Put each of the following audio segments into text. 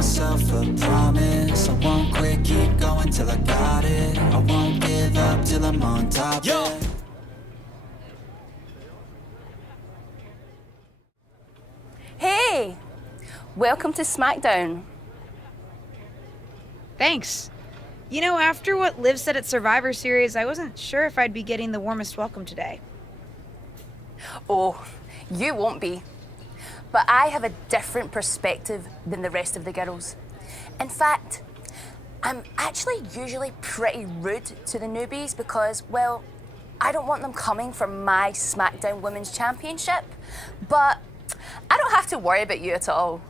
myself a promise. I won't quit, keep going till I got it. I won't give up till I'm on top. Yo! Hey! Welcome to SmackDown. Thanks. You know, after what Liv said at Survivor Series, I wasn't sure if I'd be getting the warmest welcome today. Oh, you won't be. But I have a different perspective than the rest of the girls. In fact, I'm actually usually pretty rude to the newbies because, well, I don't want them coming for my SmackDown Women's Championship, but I don't have to worry about you at all.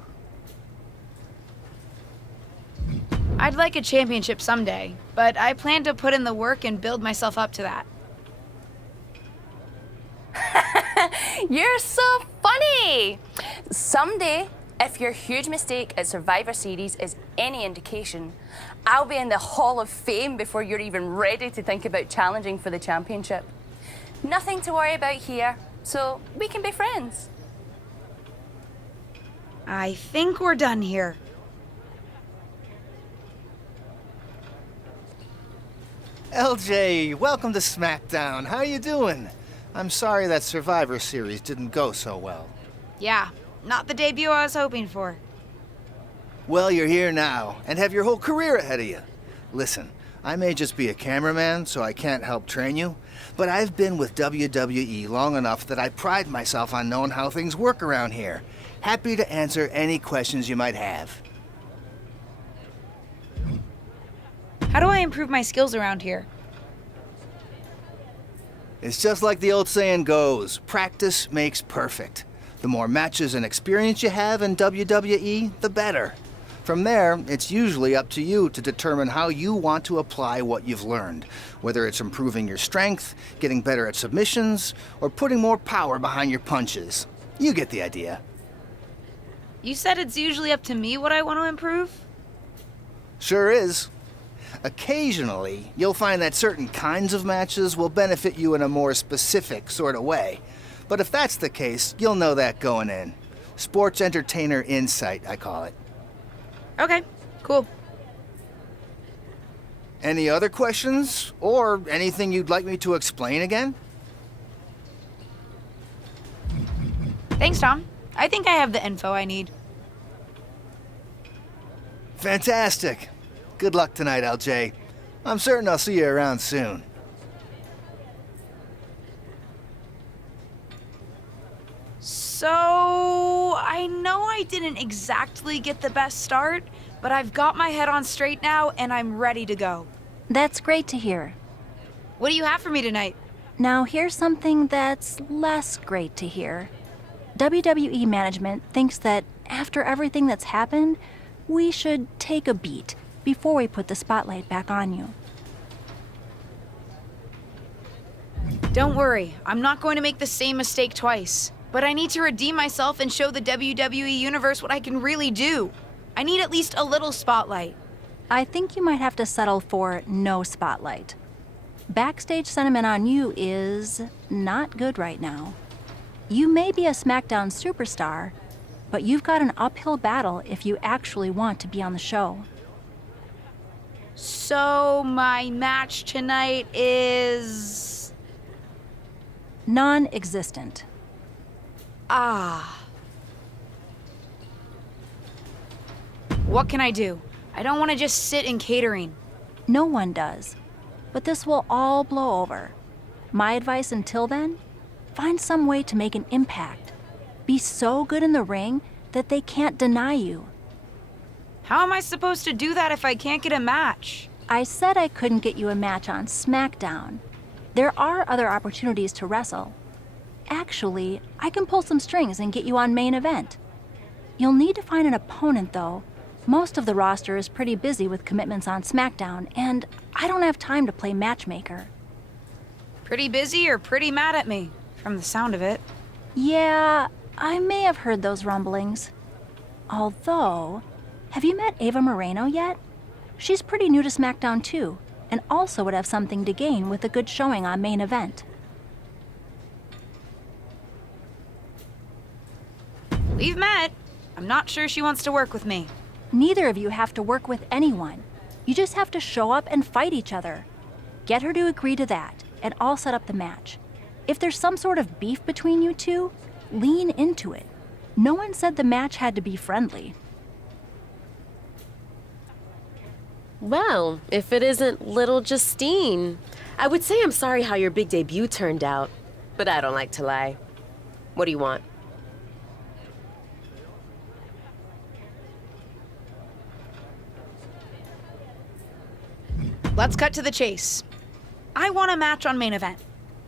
I'd like a championship someday, but I plan to put in the work and build myself up to that. You're so funny! Someday, if your huge mistake at Survivor Series is any indication, I'll be in the Hall of Fame before you're even ready to think about challenging for the championship. Nothing to worry about here, so we can be friends. I think we're done here. LJ, welcome to SmackDown. How you doing? I'm sorry that Survivor Series didn't go so well. Yeah, not the debut I was hoping for. Well, you're here now, and have your whole career ahead of you. Listen, I may just be a cameraman, so I can't help train you, but I've been with WWE long enough that I pride myself on knowing how things work around here. Happy to answer any questions you might have. How do I improve my skills around here? It's just like the old saying goes, practice makes perfect. The more matches and experience you have in WWE, the better. From there, it's usually up to you to determine how you want to apply what you've learned, whether it's improving your strength, getting better at submissions, or putting more power behind your punches. You get the idea. You said it's usually up to me what I want to improve? Sure is. Occasionally, you'll find that certain kinds of matches will benefit you in a more specific sort of way. But if that's the case, you'll know that going in. Sports entertainer insight, I call it. Okay, cool. Any other questions? Or anything you'd like me to explain again? Thanks, Tom. I think I have the info I need. Fantastic. Good luck tonight, LJ. I'm certain I'll see you around soon. So, I know I didn't exactly get the best start, but I've got my head on straight now and I'm ready to go. That's great to hear. What do you have for me tonight? Now here's something that's less great to hear. WWE management thinks that after everything that's happened, we should take a beat before we put the spotlight back on you. Don't worry, I'm not going to make the same mistake twice. But I need to redeem myself and show the WWE Universe what I can really do. I need at least a little spotlight. I think you might have to settle for no spotlight. Backstage sentiment on you is not good right now. You may be a SmackDown superstar, but you've got an uphill battle if you actually want to be on the show. So my match tonight is... non-existent. Ah. What can I do? I don't want to just sit in catering. No one does. But this will all blow over. My advice until then, find some way to make an impact. Be so good in the ring that they can't deny you. How am I supposed to do that if I can't get a match? I said I couldn't get you a match on SmackDown. There are other opportunities to wrestle. Actually, I can pull some strings and get you on main event. You'll need to find an opponent, though. Most of the roster is pretty busy with commitments on SmackDown, and I don't have time to play matchmaker. Pretty busy or pretty mad at me, from the sound of it. Yeah, I may have heard those rumblings. Although, have you met Ava Moreno yet? She's pretty new to SmackDown too, and also would have something to gain with a good showing on main event. We've met. I'm not sure she wants to work with me. Neither of you have to work with anyone. You just have to show up and fight each other. Get her to agree to that, and I'll set up the match. If there's some sort of beef between you two, lean into it. No one said the match had to be friendly. Well, if it isn't little Justine, I would say I'm sorry how your big debut turned out, but I don't like to lie. What do you want? Let's cut to the chase. I want a match on main event.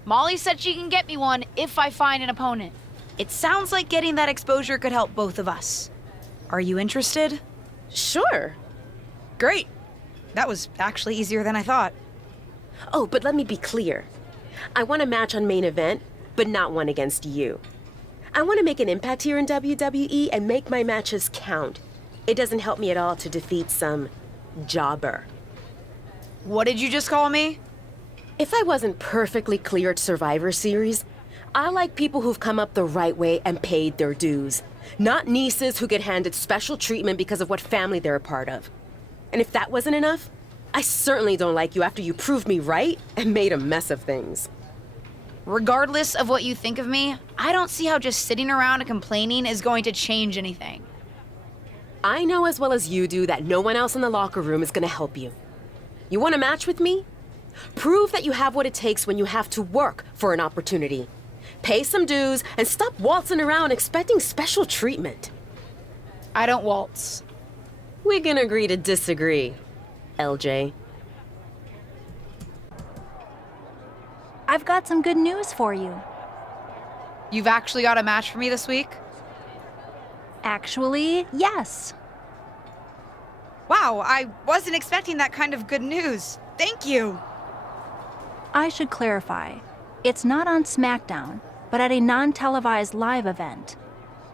Molly said she can get me one if I find an opponent. It sounds like getting that exposure could help both of us. Are you interested? Sure. Great. That was actually easier than I thought. Oh, but let me be clear. I want a match on main event, but not one against you. I want to make an impact here in WWE and make my matches count. It doesn't help me at all to defeat some jobber. What did you just call me? If I wasn't perfectly clear at Survivor Series, I like people who've come up the right way and paid their dues. Not nieces who get handed special treatment because of what family they're a part of. And if that wasn't enough, I certainly don't like you after you proved me right and made a mess of things. Regardless of what you think of me, I don't see how just sitting around and complaining is going to change anything. I know as well as you do that no one else in the locker room is going to help you. You want a match with me? Prove that you have what it takes when you have to work for an opportunity. Pay some dues and stop waltzing around expecting special treatment. I don't waltz. We can agree to disagree, LJ. I've got some good news for you. You've actually got a match for me this week? Actually, yes. Wow, I wasn't expecting that kind of good news. Thank you. I should clarify. It's not on SmackDown, but at a non-televised live event.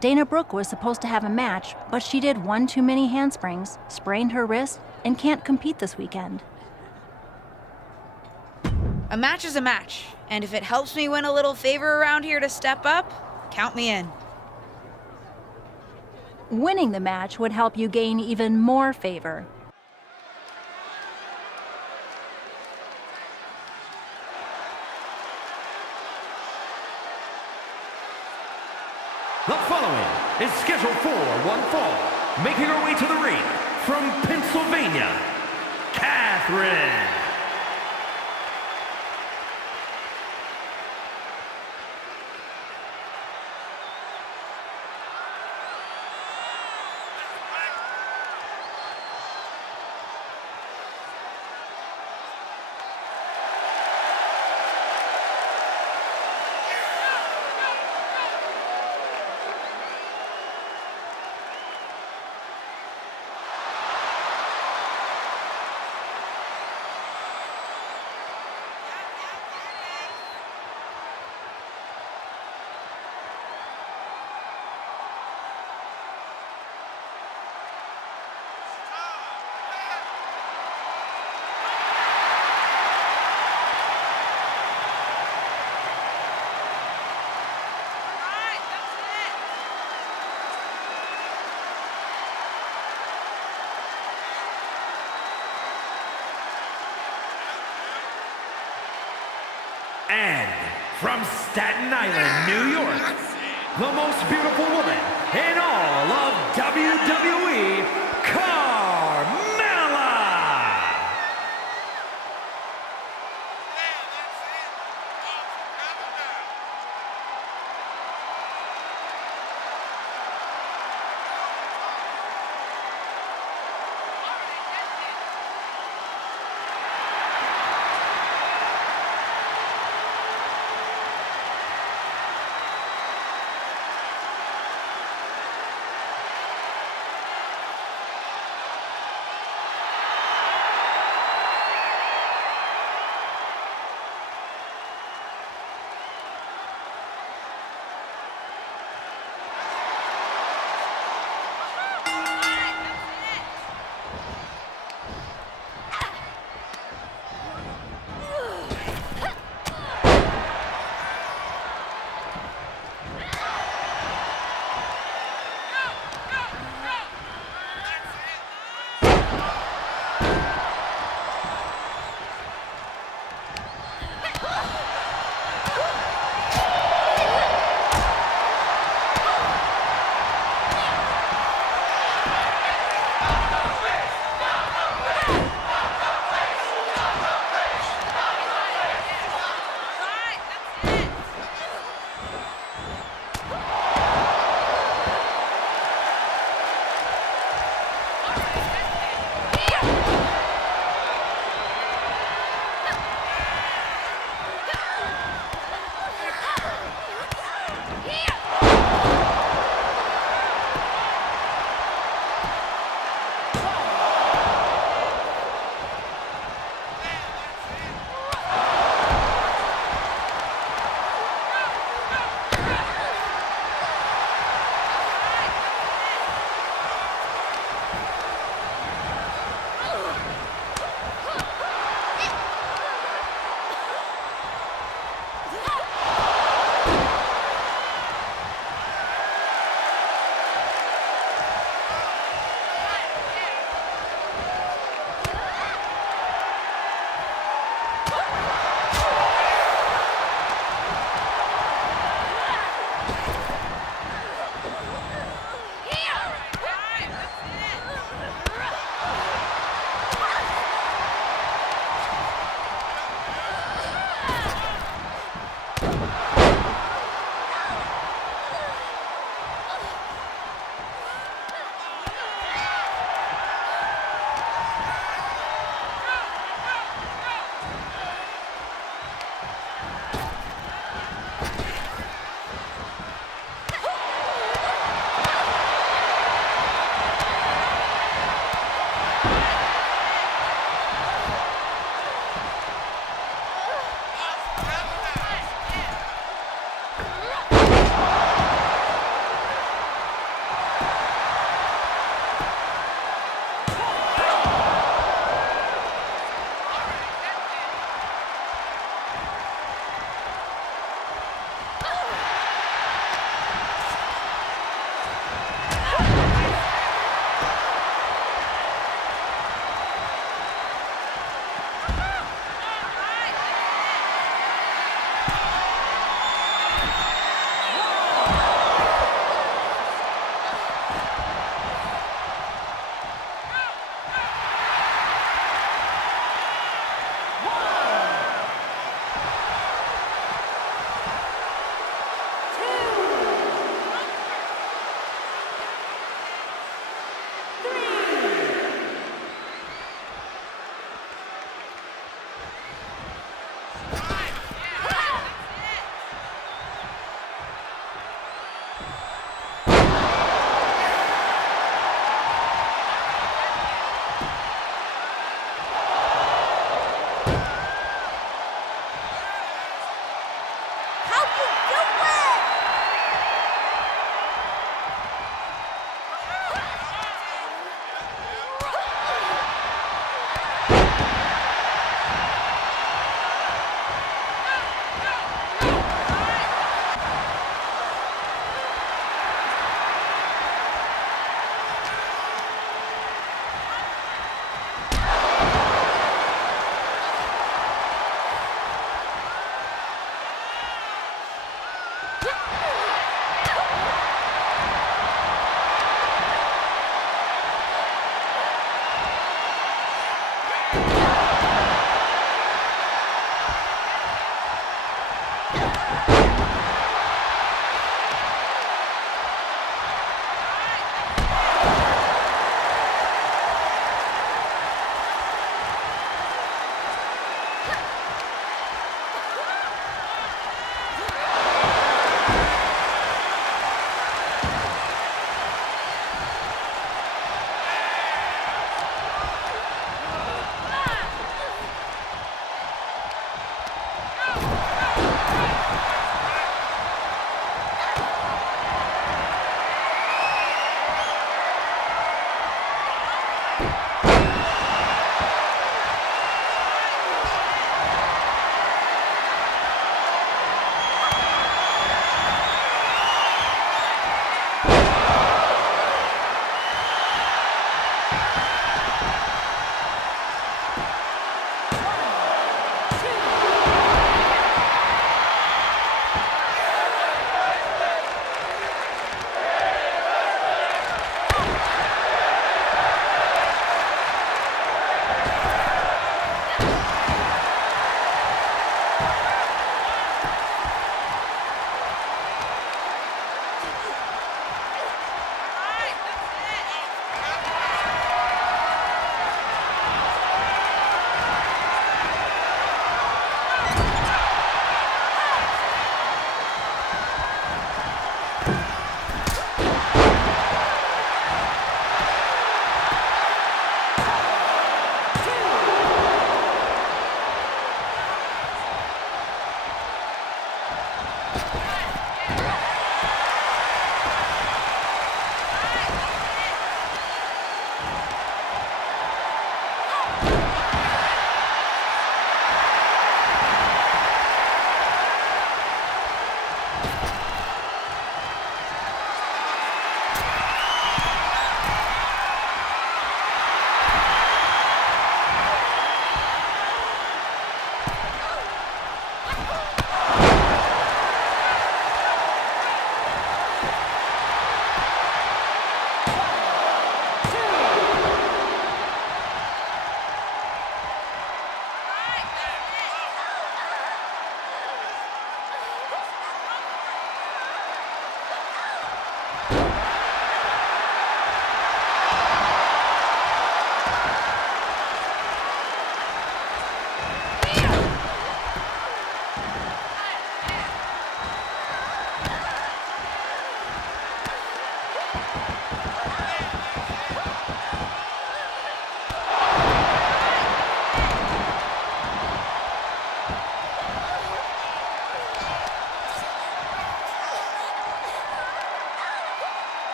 Dana Brooke was supposed to have a match, but she did one too many handsprings, sprained her wrist, and can't compete this weekend. A match is a match, and if it helps me win a little favor around here to step up, count me in. Winning the match would help you gain even more favor. The following is scheduled for one fall, making her way to the ring from Pennsylvania, Catherine. And from Staten Island, New York, the most beautiful woman in all of WWE, Carmella!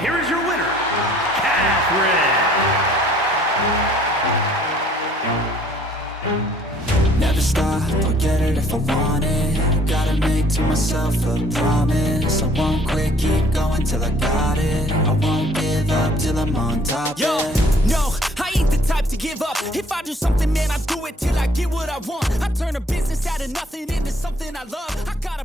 Here is your winner, Catherine. Never stop, I'll get it if I want it. Gotta make to myself a promise. I won't quit, keep going till I got it. I won't give up till I'm on top. Yo, no, I ain't the type to give up. If I do something, man, I do it till I get what I want. I turn a business out of nothing into something I love. I got a